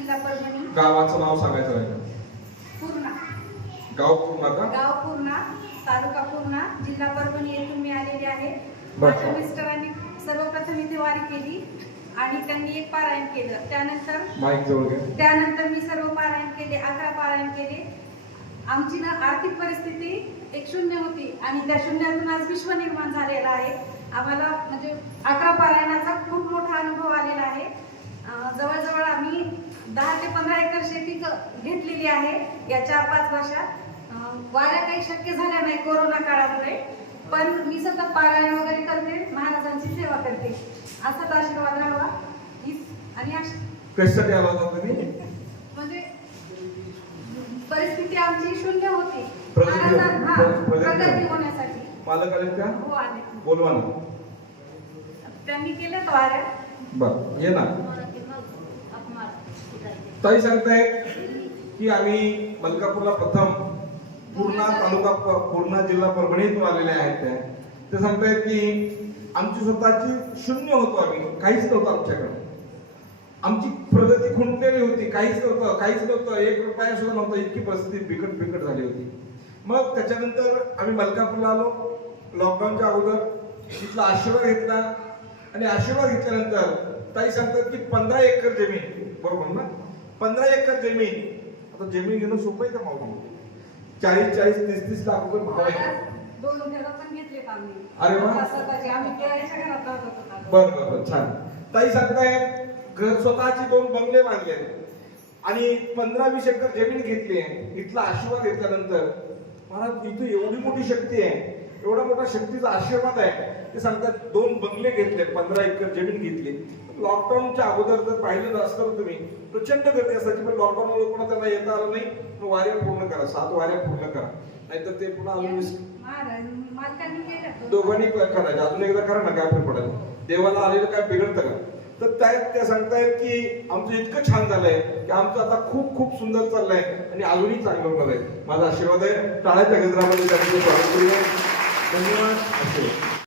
जिल्हा परभणी. गावाचं नाव सांगायचं आहे का? पूर्णा. गाव पूर्णा का? गाव पूर्णा, तालुका पूर्णा, जिल्हा परभणी येथून मी आलेले आहे. बरं. माझ्या मिस्टरांनी सर्वप्रथम इथे वारी केली आणि त्यांनी एक पारायण केलं. माईक जवळ घ्या. त्यानंतर मी सर्व पारायण केले, 11 पारायण केले. आमची ना आर्थिक परिस्थिती एक शून्य होती आणि त्या शून्यातून आज विश्व निर्माण झालेला आहे. आम्हाला म्हणजे 11 पारायणाचा खूप मोठा अनुभव आलेला आहे. जवळजवळ आम्ही 10 ते 15 एकर शेती घेतलेली आहे या 4-5 वर्षात. वाऱ्या काही शक्य झाल्या नाही कोरोना काळामुळे, पण मी सतत पारायण वगैरे करते, महाराजांची सेवा करते. असाच आशीर्वाद राहावा. आणि कशासाठी आला होता तुम्ही? म्हणजे परिस्थिती आमची शून्य होती, प्रगती होण्यासाठी. मालक आले का? हो आले. बोलवा ना. त्यांनी केलं वाऱ्या. बर ये ना. ताई सांगताय की आम्ही मलकापूरला प्रथम पूर्णा तालुका पूर्णा जिल्हा परभणीतून आलेले आहेत. ते सांगतायत की आमची स्वतःची शून्य होतो, आम्ही काहीच नव्हतं आमच्याकडे. आमची प्रगती खुंटलेली होती, काहीच नव्हतं, 1 रुपया सुद्धा नव्हता. इतकी परिस्थिती बिकट झाली होती. मग त्याच्यानंतर आम्ही मलकापूरला आलो. लॉकडाऊनच्या अगोदर तिथला आशीर्वाद घेतला आणि आशीर्वाद घेतल्यानंतर ताई सांगतात की 15 एकर जमीन, बरोबर ना? 15 एकर जमीन. आता जमीन घेणं सोपं आहे का माऊली? 40-30 लाख रुपये भाव आहे. 2 घर पण घेतलेत आम्ही. अरे वा. आम्ही केळ्याच्या घरात राहत होतो. बरं छान. ताई सांगताय घर स्वतःची 2 बंगले बांधले आणि 15-20 एकर जमीन घेतली आहे. इथला आशीर्वाद घेतल्यानंतर महाराज इथं एवढी मोठी शक्ती आहे, एवढा मोठा शक्तीचा आशीर्वाद आहे. ते सांगतात 2 बंगले घेतले, 15 एकर जमीन घेतली. लॉकडाऊनच्या अगोदर जर पाहिलं असतं तुम्ही, प्रचंड गर्दी असायची, पण लॉकडाऊनमुळे कोणा त्यांना येता आलं नाही. वाऱ्या पूर्ण करा, 7 वाऱ्या पूर्ण करा, नाहीतर ते पुन्हा अजून दोघांनी करायचं. अजून एकदा करा ना, काय फरक पडायला. देवाला आलेलं काय बिघडतं का? तर त्या सांगतायत की आमचं इतकं छान झालंय की आमचं आता खूप खूप सुंदर चाललंय आणि अजूनही चांगलं होणार आहे. माझा आशीर्वाद आहे. टाळ्याच्या गजरामध्ये त्यांचे स्वागत करूया. धन्यवाद.